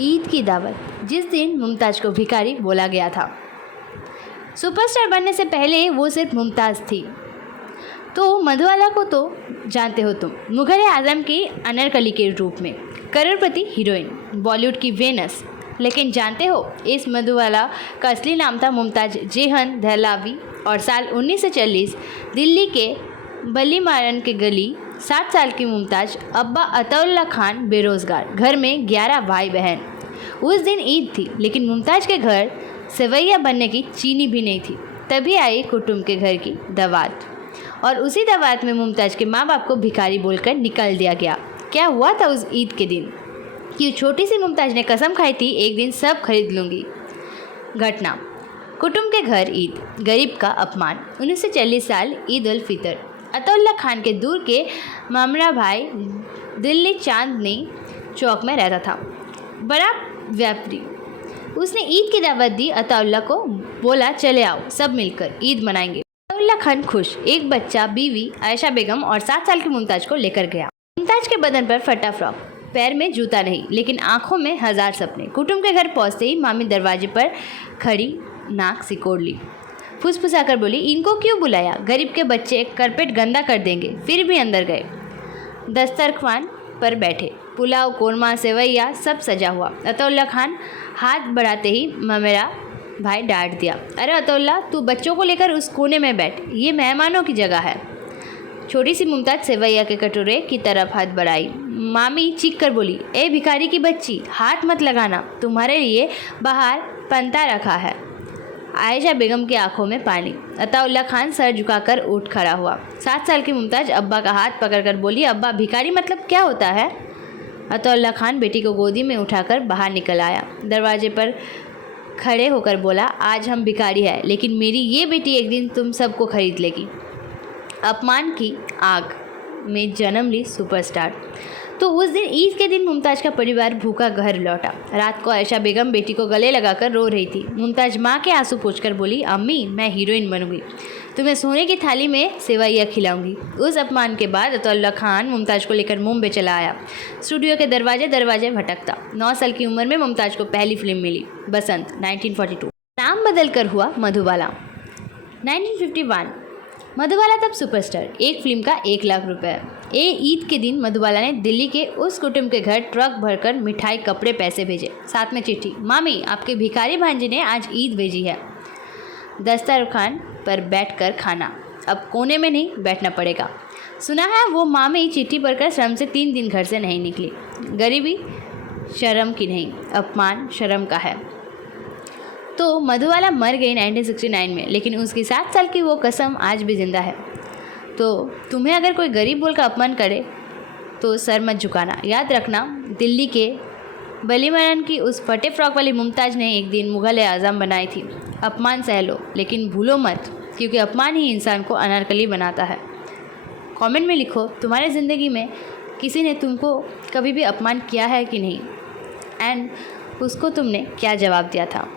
ईद की दावत, जिस दिन मुमताज़ को भिखारी बोला गया था। सुपरस्टार बनने से पहले वो सिर्फ मुमताज़ थी। तो मधुबाला को तो जानते हो तुम, मुग़ल आज़म की अनारकली के रूप में, करोड़पति हीरोइन, बॉलीवुड की वेनस। लेकिन जानते हो इस मधुबाला का असली नाम था मुमताज़ जेहन दहलावी और साल 1940 दिल्ली के बलीमारन के गली 60 साल की मुमताज़, अब्बा अताउल्ला खान बेरोज़गार, घर में 11 भाई बहन। उस दिन ईद थी लेकिन मुमताज़ के घर सेवैया बनने की चीनी भी नहीं थी। तभी आई कुटुंब के घर की दावत और उसी दावत में मुमताज़ के माँ बाप को भिखारी बोलकर निकाल दिया गया। क्या हुआ था उस ईद के दिन कि छोटी सी मुमताज़ ने कसम खाई थी एक दिन सब खरीद लूँगी। घटना, कुटुंब के घर ईद, गरीब का अपमान। 1940 साल ईद उल फितर। अताउल्ला खान के दूर के मामरा भाई दिल्ली चांदनी चौक में रहता था, बड़ा व्यापारी। उसने ईद की दावत दी। अताउल्ला को बोला चले आओ सब मिलकर ईद मनाएंगे। अताउल्ला खान खुश, एक बच्चा, बीवी आयशा बेगम और 7 साल की मुमताज़ को लेकर गया। मुमताज़ के बदन पर फटा फ्रॉक, पैर में जूता नहीं, लेकिन आंखों में हज़ार सपने। कुटुंब के घर पहुंचते ही मामी दरवाजे पर खड़ी नाक सिकोड़ ली, फुसफुसाकर बोली, इनको क्यों बुलाया? गरीब के बच्चे कारपेट गंदा कर देंगे। फिर भी अंदर गए। दस्तरखान पर बैठे, पुलाव, कोरमा, सेवैया सब सजा हुआ। अताउल्ला खान हाथ बढ़ाते ही ममेरा भाई डांट दिया, अरे अताउल्ला, तू बच्चों को लेकर उस कोने में बैठ, ये मेहमानों की जगह है। छोटी सी मुमताज़ सेवैया के कटोरे की तरफ हाथ बढ़ाई। मामी चीख कर बोली, ए भिखारी की बच्ची, हाथ मत लगाना, तुम्हारे लिए बाहर पंता रखा है। आयशा बेगम की आंखों में पानी। अताउल्ला खान सर झुकाकर उठ खड़ा हुआ। 7 साल की मुमताज़ अब्बा का हाथ पकड़कर बोली, अब्बा, भिखारी मतलब क्या होता है? अताउल्ला खान बेटी को गोदी में उठाकर बाहर निकल आया। दरवाजे पर खड़े होकर बोला, आज हम भिखारी हैं, लेकिन मेरी ये बेटी एक दिन तुम सबको खरीद लेगी। अपमान की आग में जन्म ली सुपरस्टार। तो उस दिन ईद के दिन मुमताज़ का परिवार भूखा घर लौटा। रात को आयशा बेगम बेटी को गले लगाकर रो रही थी। मुमताज़ माँ के आंसू पोंछकर बोली, अम्मी, मैं हीरोइन बनूंगी, तुम्हें सोने की थाली में सेवैया खिलाऊंगी। उस अपमान के बाद अताउल्ला खान मुमताज़ को लेकर मुंबई चला आया। स्टूडियो के दरवाजे दरवाजे भटकता। 9 साल की उम्र में मुमताज़ को पहली फिल्म मिली, बसंत, 1942। नाम बदल कर हुआ मधुबाला। 1951 मधुबाला तब सुपरस्टार। एक फिल्म का 1 लाख रुपए। ईद के दिन मधुबाला ने दिल्ली के उस कुटुंब के घर ट्रक भरकर मिठाई, कपड़े, पैसे भेजे, साथ में चिट्ठी, मामी, आपके भिखारी भांजी ने आज ईद भेजी है। दस्तरखान पर बैठकर खाना, अब कोने में नहीं बैठना पड़ेगा। सुना है वो मामी चिट्ठी पढ़कर शर्म से 3 दिन घर से नहीं निकली। गरीबी शर्म की नहीं, अपमान शर्म का है। तो मधुबाला मर गई 1969 में, लेकिन उसकी 7 साल की वो कसम आज भी जिंदा है। तो तुम्हें अगर कोई गरीब बोलकर अपमान करे तो सर मत झुकाना। याद रखना, दिल्ली के बलीमारन की उस फटे फ्रॉक वाली मुमताज़ ने एक दिन मुग़ल आज़म बनाई थी। अपमान सह लो, लेकिन भूलो मत, क्योंकि अपमान ही इंसान को अनारकली बनाता है। कमेंट में लिखो, तुम्हारे ज़िंदगी में किसी ने तुमको कभी भी अपमान किया है कि नहीं, एंड उसको तुमने क्या जवाब दिया था।